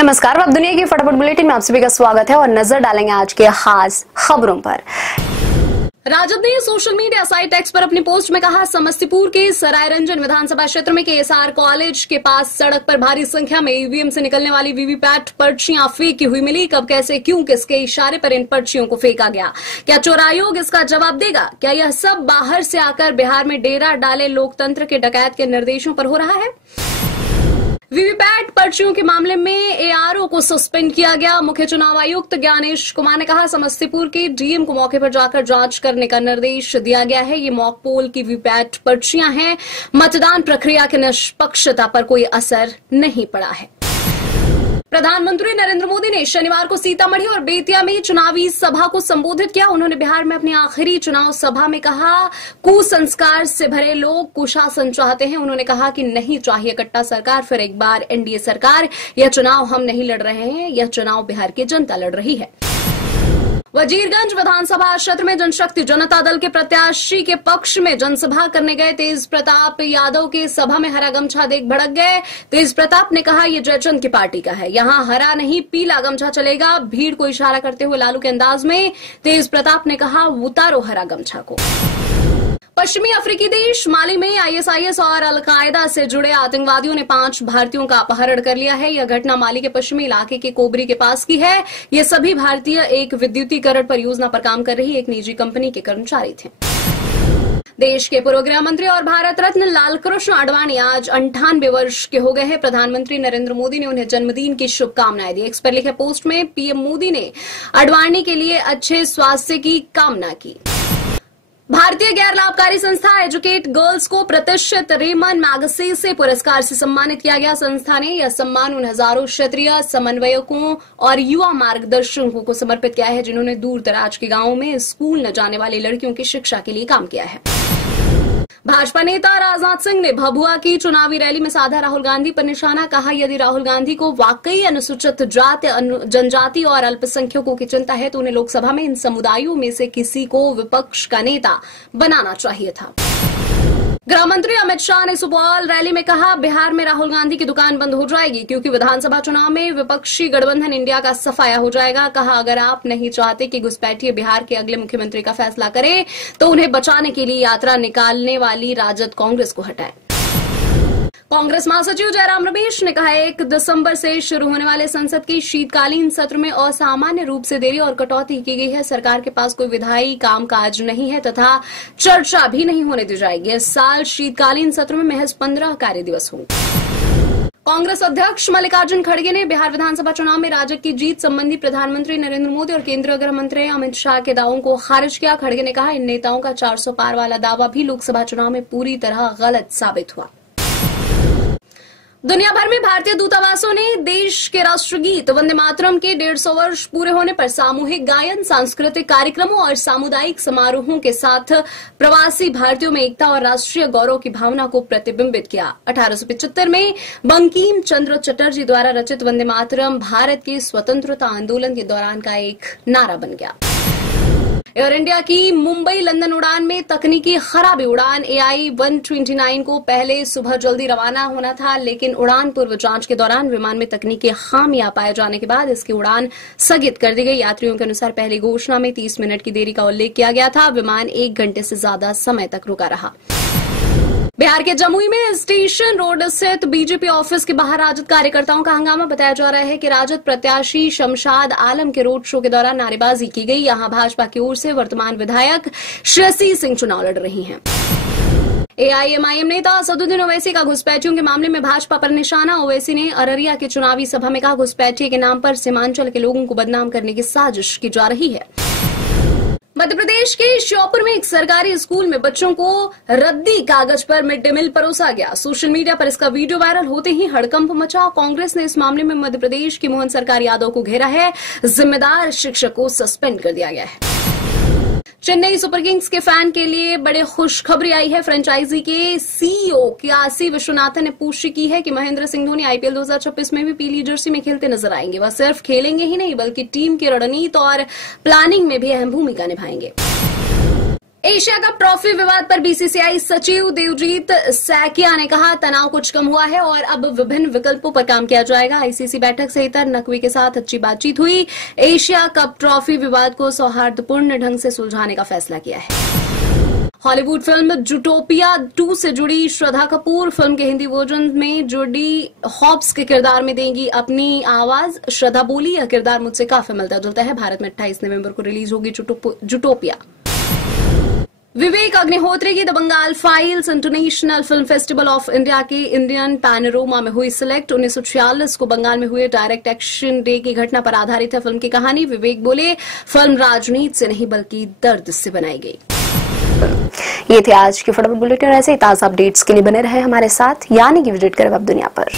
नमस्कार, अब दुनिया की फटाफट बुलेटिन में आप सभी का स्वागत है और नजर डालेंगे आज के खास खबरों पर। राजद ने सोशल मीडिया साइट एक्स पर अपनी पोस्ट में कहा, समस्तीपुर के सरायरंजन विधानसभा क्षेत्र में केएसआर कॉलेज के पास सड़क पर भारी संख्या में ईवीएम से निकलने वाली वीवीपैट पर्चियां फेंकी हुई मिली। कब, कैसे, क्यों, किसके इशारे पर इन पर्चियों को फेंका गया? क्या चुनाव आयोग इसका जवाब देगा? क्या यह सब बाहर से आकर बिहार में डेरा डाले लोकतंत्र के डकैत के निर्देशों पर हो रहा है? वीवीपैट पर्चियों के मामले में एआरओ को सस्पेंड किया गया। मुख्य चुनाव आयुक्त ज्ञानेश कुमार ने कहा, समस्तीपुर के डीएम को मौके पर जाकर जांच करने का निर्देश दिया गया है। ये मॉक पोल की वीवीपैट पर्चियां हैं। मतदान प्रक्रिया की निष्पक्षता पर कोई असर नहीं पड़ा है। प्रधानमंत्री नरेंद्र मोदी ने शनिवार को सीतामढ़ी और बेतिया में चुनावी सभा को संबोधित किया। उन्होंने बिहार में अपनी आखिरी चुनाव सभा में कहा, कुसंस्कार से भरे लोग कुशासन चाहते हैं। उन्होंने कहा कि नहीं चाहिए कट्टा सरकार, फिर एक बार एनडीए सरकार। यह चुनाव हम नहीं लड़ रहे हैं, यह चुनाव बिहार की जनता लड़ रही है। वजीरगंज विधानसभा क्षेत्र में जनशक्ति जनता दल के प्रत्याशी के पक्ष में जनसभा करने गए तेज प्रताप यादव के सभा में हरा गमछा देख भड़क गए। तेज प्रताप ने कहा, ये जयचंद की पार्टी का है, यहां हरा नहीं पीला गमछा चलेगा। भीड़ को इशारा करते हुए लालू के अंदाज में तेज प्रताप ने कहा, उतारो हरा गमछा को। पश्चिमी अफ्रीकी देश माली में आईएसआईएस और अलकायदा से जुड़े आतंकवादियों ने 5 भारतीयों का अपहरण कर लिया है। यह घटना माली के पश्चिमी इलाके के कोबरी के पास की है। ये सभी भारतीय एक विद्युतीकरण परियोजना पर काम कर रही एक निजी कंपनी के कर्मचारी थे। देश के पूर्व गृह मंत्री और भारत रत्न लालकृष्ण आडवाणी आज 98 वर्ष के हो गए हैं। प्रधानमंत्री नरेंद्र मोदी ने उन्हें जन्मदिन की शुभकामनाएं दी। एक्स पर लिखे पोस्ट में पीएम मोदी ने आडवाणी के लिए अच्छे स्वास्थ्य की कामना की। भारतीय गैर लाभकारी संस्था एजुकेट गर्ल्स को प्रतिष्ठित रेमन मैगसेसे पुरस्कार से सम्मानित किया गया। संस्था ने यह सम्मान उन हजारों क्षेत्रीय समन्वयकों और युवा मार्गदर्शकों को समर्पित किया है जिन्होंने दूर दराज के गांवों में स्कूल न जाने वाली लड़कियों की शिक्षा के लिए काम किया है। भाजपा नेता राजनाथ सिंह ने भभुआ की चुनावी रैली में साधा राहुल गांधी पर निशाना। कहा, यदि राहुल गांधी को वाकई अनुसूचित जाति, जनजाति और अल्पसंख्यकों की चिंता है तो उन्हें लोकसभा में इन समुदायों में से किसी को विपक्ष का नेता बनाना चाहिए था। गृह मंत्री अमित शाह ने सुपौल रैली में कहा, बिहार में राहुल गांधी की दुकान बंद हो जाएगी क्योंकि विधानसभा चुनाव में विपक्षी गठबंधन इंडिया का सफाया हो जाएगा। कहा, अगर आप नहीं चाहते कि घुसपैठिए बिहार के अगले मुख्यमंत्री का फैसला करे तो उन्हें बचाने के लिए यात्रा निकालने वाली राजद कांग्रेस को हटाए। कांग्रेस महासचिव जयराम रमेश ने कहा, 1 दिसंबर से शुरू होने वाले संसद के शीतकालीन सत्र में असामान्य रूप से देरी और कटौती की गई है। सरकार के पास कोई विधायी कामकाज नहीं है तथा चर्चा भी नहीं होने दी जाएगी। इस साल शीतकालीन सत्र में महज 15 कार्य दिवस होंगे। कांग्रेस अध्यक्ष मल्लिकार्जुन खड़गे ने बिहार विधानसभा चुनाव में राजग की जीत संबंधी प्रधानमंत्री नरेंद्र मोदी और केंद्रीय गृह मंत्री अमित शाह के दावों को खारिज किया। खड़गे ने कहा, इन नेताओं का 400 पार वाला दावा भी लोकसभा चुनाव में पूरी तरह गलत साबित हुआ। दुनिया भर में भारतीय दूतावासों ने देश के राष्ट्रगीत वंदे मातरम के 150 वर्ष पूरे होने पर सामूहिक गायन, सांस्कृतिक कार्यक्रमों और सामुदायिक समारोहों के साथ प्रवासी भारतीयों में एकता और राष्ट्रीय गौरव की भावना को प्रतिबिंबित किया। 1875 में बंकिम चंद्र चटर्जी द्वारा रचित वंदे मातरम भारत के स्वतंत्रता आंदोलन के दौरान का एक नारा बन गया। एयर इंडिया की मुंबई लंदन उड़ान में तकनीकी खराबी। उड़ान AI 129 को पहले सुबह जल्दी रवाना होना था, लेकिन उड़ान पूर्व जांच के दौरान विमान में तकनीकी खामियां पाए जाने के बाद इसकी उड़ान स्थगित कर दी गई। यात्रियों के अनुसार पहली घोषणा में 30 मिनट की देरी का उल्लेख किया गया था। विमान 1 घंटे से ज्यादा समय तक रुका रहा। बिहार के जमुई में स्टेशन रोड स्थित बीजेपी ऑफिस के बाहर राजद कार्यकर्ताओं का हंगामा। बताया जा रहा है कि राजद प्रत्याशी शमशाद आलम के रोड शो के दौरान नारेबाजी की गई। यहां भाजपा की ओर से वर्तमान विधायक श्रेयसी सिंह चुनाव लड़ रही हैं। AIMIM नेता असदुद्दीन ओवैसी का घुसपैठियों के मामले में भाजपा पर निशाना। ओवैसी ने अररिया की चुनावी सभा में कहा, घुसपैठिए के नाम पर सीमांचल के लोगों को बदनाम करने की साजिश की जा रही है। मध्य प्रदेश के श्योपुर में एक सरकारी स्कूल में बच्चों को रद्दी कागज पर मिड डे मील परोसा गया। सोशल मीडिया पर इसका वीडियो वायरल होते ही हड़कंप मचा। कांग्रेस ने इस मामले में मध्य प्रदेश के मोहन सरकार यादव को घेरा है। जिम्मेदार शिक्षक को सस्पेंड कर दिया गया है। चेन्नई सुपर किंग्स के फैन के लिए बड़े खुशखबरी आई है। फ्रेंचाइजी के सीईओ काशी विश्वनाथन ने पुष्टि की है कि महेंद्र सिंह धोनी IPL 2026 में भी पीली जर्सी में खेलते नजर आएंगे। वह सिर्फ खेलेंगे ही नहीं बल्कि टीम की रणनीति और प्लानिंग में भी अहम भूमिका निभाएंगे। एशिया कप ट्रॉफी विवाद पर बीसीसीआई सचिव देवजीत सैकिया ने कहा, तनाव कुछ कम हुआ है और अब विभिन्न विकल्पों पर काम किया जाएगा। आईसीसी बैठक से इतर नकवी के साथ अच्छी बातचीत हुई। एशिया कप ट्रॉफी विवाद को सौहार्दपूर्ण ढंग से सुलझाने का फैसला किया है। हॉलीवुड फिल्म जूटोपिया 2 से जुड़ी श्रद्धा कपूर फिल्म के हिंदी वर्जन में जुडी हॉब्स के किरदार में देंगी अपनी आवाज। श्रद्धा बोली, यह किरदार मुझसे काफी मिलता जुलता है। भारत में 28 नवंबर को रिलीज होगी जूटोपिया। विवेक अग्निहोत्री की the Bengal files international film festival of India के इंडियन पैनोरमा में हुई सिलेक्ट। 1946 को बंगाल में हुए डायरेक्ट एक्शन डे की घटना पर आधारित है फिल्म की कहानी। विवेक बोले, फिल्म राजनीति से नहीं बल्कि दर्द से बनाई गई। ये थे आज के फटाफट बुलेटिन। ऐसे ही ताजा अपडेट्स के लिए बने रहे हमारे साथ, यानी कि विजिट करें वेब दुनिया पर।